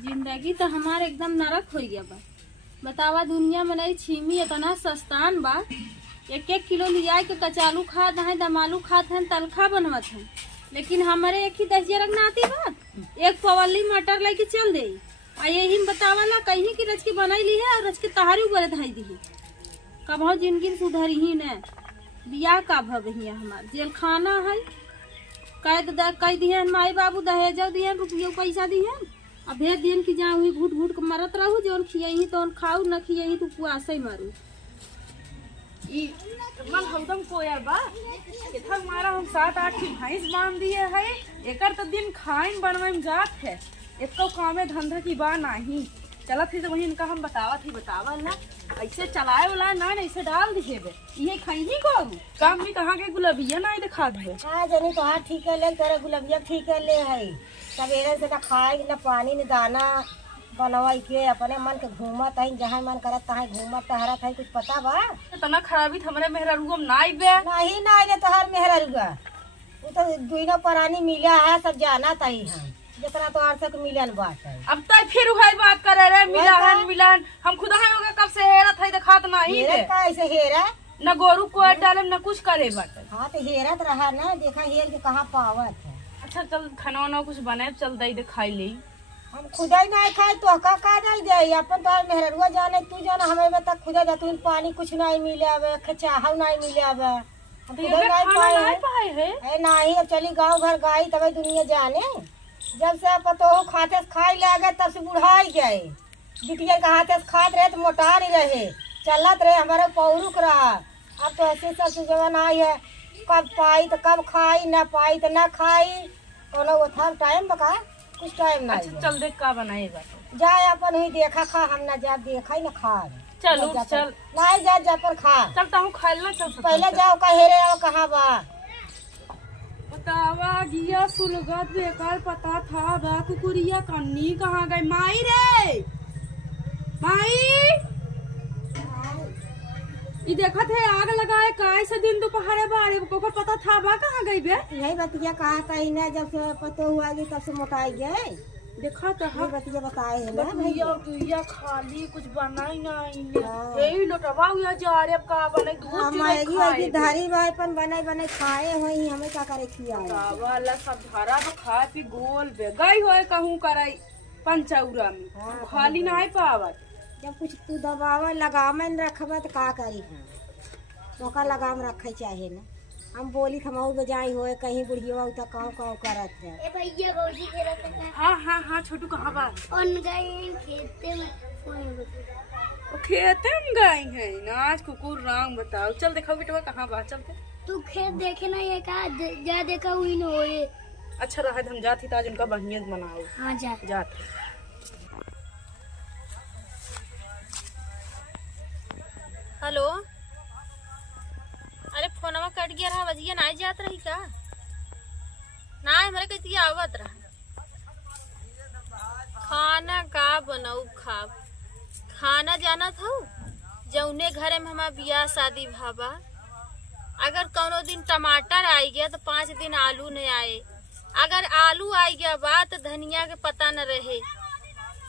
जिंदगी तो हमारे एकदम नरक हो गया बा। बतावा दुनिया में नहीं छीमी इतना सस्तान बा। 1-1 किलो लिया के कचालू खात हैं, दमालू खात हैं, तलखा बनवत हैं, लेकिन हमारे एक ही 10 रखना आती बात। एक पवली मटर लेके चल दे आ यही बतावा ला कहीं की रच के बनाई ली है और रच के तहारी ऊपर धाई दी। कब जिंदगी सुधरी ही न बियाह का भैया हमार जेल खाना है कह दिए माई बाबू दहेज दिए रुपये पैसा दिए अब भेज दिए कि जहाँ हुई घूट घूट के मरत रहू जो खियही तो खाऊ न खियही तो कुआस ही मारू। हदम कोयर बा इधर मारा हम 7-8 की भैंस बांध दिए है। एकर तो दिन खाइन बनवाई में जात है, इसको कामे धंधा की बा नहीं चलत थी तो वही इनका हम बतावा ना ऐसे चलाए वाला ना ऐसे डाल दिए बे ये खैनी करू काम भी कहाँ के गुलाबिया ना दिखा दे हाँ जनी तो हाँ ठीक है ले तेरा गुलाबिया ठीक है ले है सवेरे से ना खाए ना पानी न दाना बनवाई के अपने मन के घूमत है जहाँ मन करत तहाँ घूमत टहरत है कुछ पता बा इतना खराबी हमारे मेहरा रूम नाई बे नहीं ना रे तोहर मेहरा रुआ वो तो दुनो परानी मिला है सब जाना तही है जितना तो आर्थिक मिलन बात है। अब तो फिर वही बात करे रे मिलन हम खुदा है होगा कब से हेरत है दिखात नहीं रे कैसे हेरा न गोरू को डाले न कुछ करे बात। हाँ तो हेरत रहा ना देखा हेर के कहाँ पावत है। अच्छा चल खाना वाना कुछ बनाए चल दई दे खाई ले हम खुदा ही नहीं खाए तो का नहीं दे अपन तो मेहरुआ जाने तू जाना हमें तक खुदा जा तू पानी कुछ नहीं मिले आवे खचाहू नहीं मिले आवे हम खुदा नहीं पाए है नहीं अब चली गांव घर गाई तब दुनिया जाने जब से पतो खाते खाई लगे तब से बुढ़ाई गए बिटिया के हाथे से खाते रहे तो मोटा नहीं रहे चलत रहे हमारे पौरुक रहा। अब तो ऐसे सब जमाना आई है कब पाई तो कब खाई ना पाई तो ना खाई कोनो था टाइम बका कुछ टाइम ना। अच्छा चल देख का बनाएगा जाए अपन हुई देखा खा हम ना जा देखा ही ना खा चलो चल नहीं जा जा पर खा चलता हूँ खाना चल पहले जाओ कहेरे आओ कहाँ बा बतावा गिया सुलगत बेकार पता था बा कुकुरिया कन्नी कहाँ गई माई रे माई ये देखा थे आग लगाए काय से दिन दोपहर बारे को पता था बा कहाँ गई बे यही बतिया कहा कहीं ना जब से पता हुआ कि तब से मोटाई गए देखा तो हाँ बतिया बताए है ना भैया खाली कुछ बनाई नहीं यही लोटवा हुआ जा रे अब का बने दूध धारी भाईपन बने बने खाए हुई हमें क्या करे खिया वाला सब धरा तो खा पी गोल बे गई होए कहूं कराई पंचौरा में खाली नहीं पावत जब कुछ तू दबाव लगाम रखब तो का करी मौका लगाम रखे चाहे ना हम बोली थमाऊ बजाई होए कहीं बुढ़िया उता काव काव करत है ए भैया गौरी खेलत है। हां छोटू कहां बा उन गए खेते में वो खेते में गई है नाच कुकुर रंग बताओ चल देखो बेटवा कहां बा चलते तू खेत देखे ना ये का जा देखा हुई न होए। अच्छा रहा हम जाती ताज उनका बढ़िया बनाओ हां जा जाते। हेलो अरे फोनवा कट गया रहा वजिया नहीं जात रही का ना हमारे कहती आवत रहा खाना का बनाऊ खाब खाना जाना था जौने घरे में हमारा बियाह शादी भाबा अगर कोनो दिन टमाटर आई गया तो 5 दिन आलू नहीं आए अगर आलू आई गया बा तो धनिया के पता न रहे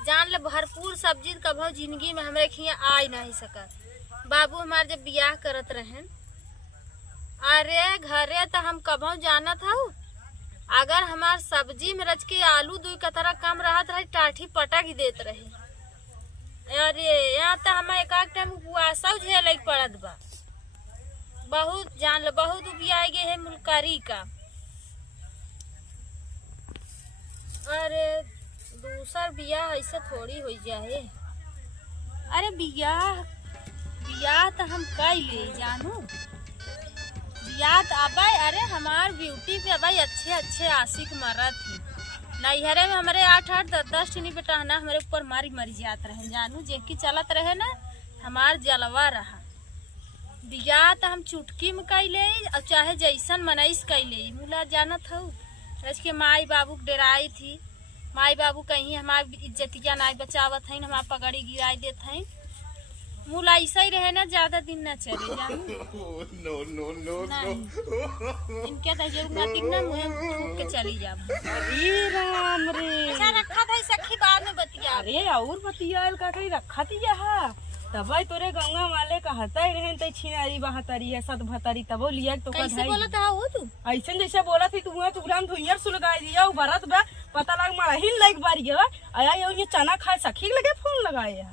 जान ले भरपूर सब्जी कभो जिंदगी में हमारे खिया आ ही नहीं सकत। बाबू हमारे जब बियाह करत रहन अरे घरे तो हम कभो जाना था अगर हमार सब्जी में रच के आलू 2 कतरा कम रहत रहे टाठी पटक ही देत रहे। अरे यहाँ तो हम एक टाइम उपवास झेल पड़त बा बहुत जान लो बहुत उपिया गए है मुलकारी का। अरे दूसर बियाह ऐसे थोड़ी हो जाए। अरे बियाह तो हम कई ले जानू बियाह अबाई अरे हमार ब्यूटी पे अबाई अच्छे आशिक मरद थी नैहरे में हमारे 8-8 10 टीनी बेटा ना हमारे ऊपर मरी जात रहे जानू जेकी चलत रहे ना हमार जलवा रहा। बियाह तो हम चुटकी में कैले और चाहे जैसन मनईस कैले मुला जानत हूँ रज के माई बाबू डराई थी माई बाबू कहीं हमारी इज्जतिया नहीं बचावत है हमार पगड़ी गिराई देत है मुला ऐसा ही रहे ना ज्यादा दिन ना चले जानू इनके तो जरूरत ना मुँह के चली जा। अरे राम रे अच्छा रखा था सखी बाद में बतिया अरे और बतियाल का कहीं रखा थी यहाँ तब तोरे गंगा वाले कहता ही रहे तई छिनारी बहतरी है सत भतरी तबो लिया तो कैसे बोला था वो तू? ऐसे जैसे बोला थी तू तुरंत धुइयर सुलगाई दिया उ बरत बा पता लग मरहिन लाइक बारी गया आया ये चना खाए सखी लगे फोन लगाए है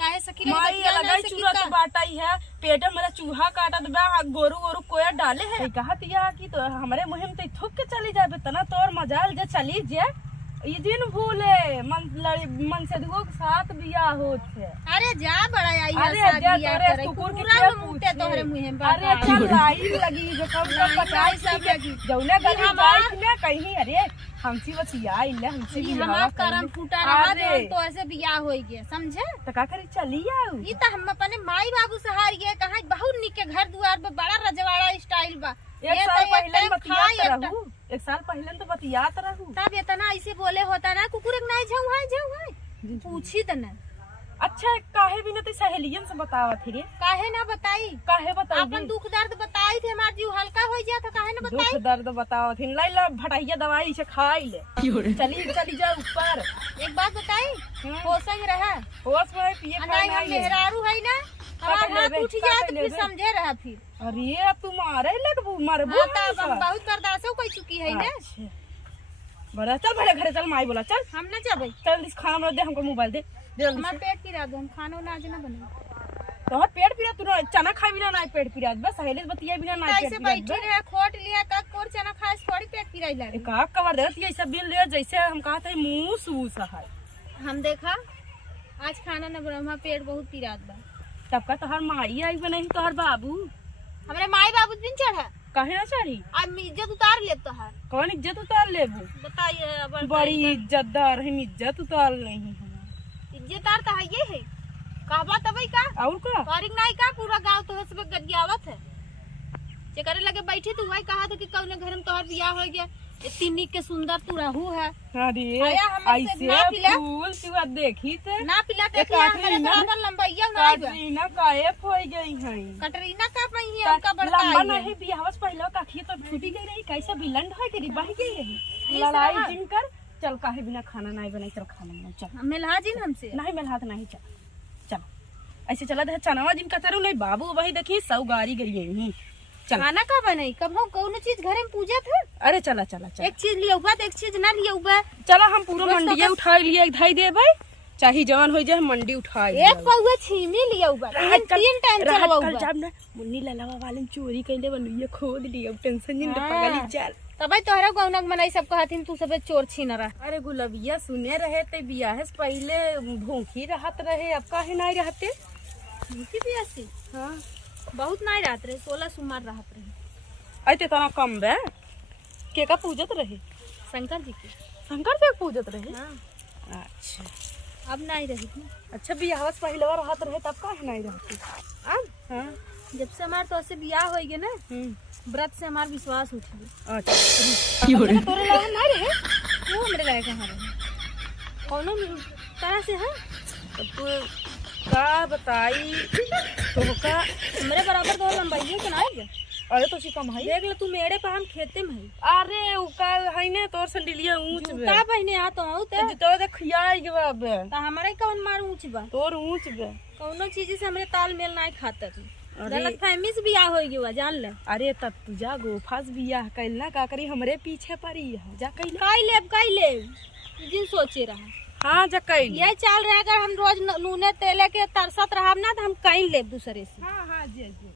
काहे सखी माई लगाई चूरा तो बाटाई है पेट मेरा चूहा काटत बा गोरू गोरू कोया डाले है कहत या कि तो हमरे मुहिम ते थुक के चली जाबे तना तोर मजाल जे चली जे ई दिन भूले मन से दुगो साथ बियाह होत है। अरे जा बड़ा आई अरे है जा बियाह तोरे करे कुकुर के पूरा क्या मुंहते तोहरे मुंह में अरे चल लाई लगी जो कब पचाई सब लगी जौने गली बाइक में कहीं अरे हमसी बतिया इल्ले हमसी ये बियाह हमार करम फूटा रहा अरे। तो ऐसे बियाह होई गया समझे? तो का करी चली आऊ ई त हम अपने माई बाबू से हार गए कहां बहुत निक के घर दुआर पे बड़ा रजवाड़ा स्टाइल बा एक ये साल तो पहले टाइम खाई बतियात रहू एक साल पहले तो बतियात रहू तब इतना ऐसे बोले होता ना कुकुर नहीं जाऊ पूछी त ना अच्छा काहे भी न ते सहेलियन से बतावत रे काहे ना बताई काहे बताई अपन दुख दर्द बताई थे हमार जीव हल्का हो गया था काहे ना दुख बताई दर्द बतावत हिन लाई ला भटाइया दवाई से खाई ले चली जा ऊपर एक बात बताई हो संग रहा होश में पिए खा नहीं हम मेहरारू है ना हमार हाथ लेबे, उठ जाए तो लेबे। फिर समझे रहा फिर अरे अब तू मारे लगबू मरबू हाँ तब हम बहुत बर्दाश्त कर चुकी है ना अच्छा बड़ा चल बड़े घरे चल माई बोला चल हम ना जाबे चल इस खाना में दे हमको मोबाइल दे दे जल्दी हमार से। पेट पिरा दो हम खाना ना आज ना बने तोहर पेट पिरा तू चना खाए बिना ना पेट पिरा बस सहेली से बतिया बिना ना पेट ऐसे पिरा बैठी रहे खोट लिया का कोर चना खाए थोड़ी पेट पिराई लगे का कवर देती है सब बिल ले जैसे हम कहा थे मुंह सूस है हम देखा आज खाना न बना हमार पेट बहुत पिरात बा तब का तोहर माई आई बना तोहर बाबू हमरे माई बाबू दिन चढ़ा काहे ना चढ़ी अब इज्जत उतार ले तो हर कौन इज्जत उतार लेबू बताइए अब बड़ी इज्जतदार हम इज्जत उतार नहीं है इज्जतदार तो है ये है कहबा तबई का और का पारिक नहीं का पूरा गांव तो हसबे गदियावत है जे करे लगे बैठी तू वही कहा था कि कौने घर में तोहर बियाह हो गया इतनी निक के सुंदर तू रहू है अरे आया हमसे ना ऐसे पिला। फूल सिवा देखी थे ना पिला ये देखिए हमारे काटरीना- बराबर लंबाइया नहीं बा काटरीना गायब हो गई है कटरीना का पही है उनका बड़का लंबा आई है। नहीं बियाह से पहले काठी तो छूटी गई रही कैसे बिलंड हो गई बह गई रही ये लड़ाई सब है। जिन कर चल काहे बिना खाना नहीं बनाई चल खाना बनाई चल मिलहा जी हमसे नहीं मिल हाथ नहीं चल चल ऐसे चला दे चनावा जिन कतरू नहीं बाबू वही देखी सौ गाड़ी गई है चल खाना का बनाई कब हो कौन चीज घरे में पूजा था अरे चला चला चल एक चीज लिया हुआ तो एक चीज ना लिया हुआ चला हम पूरा बस मंडी तो उठा लिए धाई दे भाई चाहे जवान हो जाए मंडी उठा एक पौवा छीमी लिया हुआ तीन टाइम चलवा हुआ जब ना मुन्नी ललावा वाले चोरी कैले बनु ये खोद लिया टेंशन जिन हाँ। पगली चल तब तोहरा गौनक मनाई सब कहथिन तू सब चोर छीन रहा अरे गुलबिया सुने रहे ते बियाह से पहले भूखी रहत रहे अब काहे नहीं रहते उनकी भी ऐसी हाँ बहुत नहीं रहत रहे 16 सुमार रहत रहे ऐते तना कम बे के का पूजत रहे शंकर जी की शंकर देव पूजत रहे हाँ अच्छा अब नहीं रही ना अच्छा बियाह से पहले रहत रहे तब काहे नहीं रहते अब हाँ जब से हमार तो से बियाह हो गए ना व्रत से हमार विश्वास उठ गया अच्छा तोरे लगे नहीं रहे वो हमरे लगे कहाँ रहे कौनो तरह से है तो का बताई तो का हमरे बराबर तो लंबाई के नहीं है अरे तो कम है देख ले तू मेरे पे हम खेते में है अरे उ का है ने तोर संडिलिया ऊंच बे जूता पहने आ तो हूं ते तो देखियाई के बाबे तो हमारे कौन मार ऊंच बा तोर ऊंच बे कौनो चीज से हमरे तालमेल नहीं खाता तू अरे। गलत फहमी से बियाह हो गया जान ले अरे तब तू जा गोफास बियाह कैल ना का करी हमरे पीछे पड़ी है जा कैल काई लेब जिन सोचे रहा हाँ जा कैल ये चाल रहा अगर हम रोज नूने तेले के तरसत रहा ना तो हम कहीं लेब दूसरे से हाँ हाँ जी जी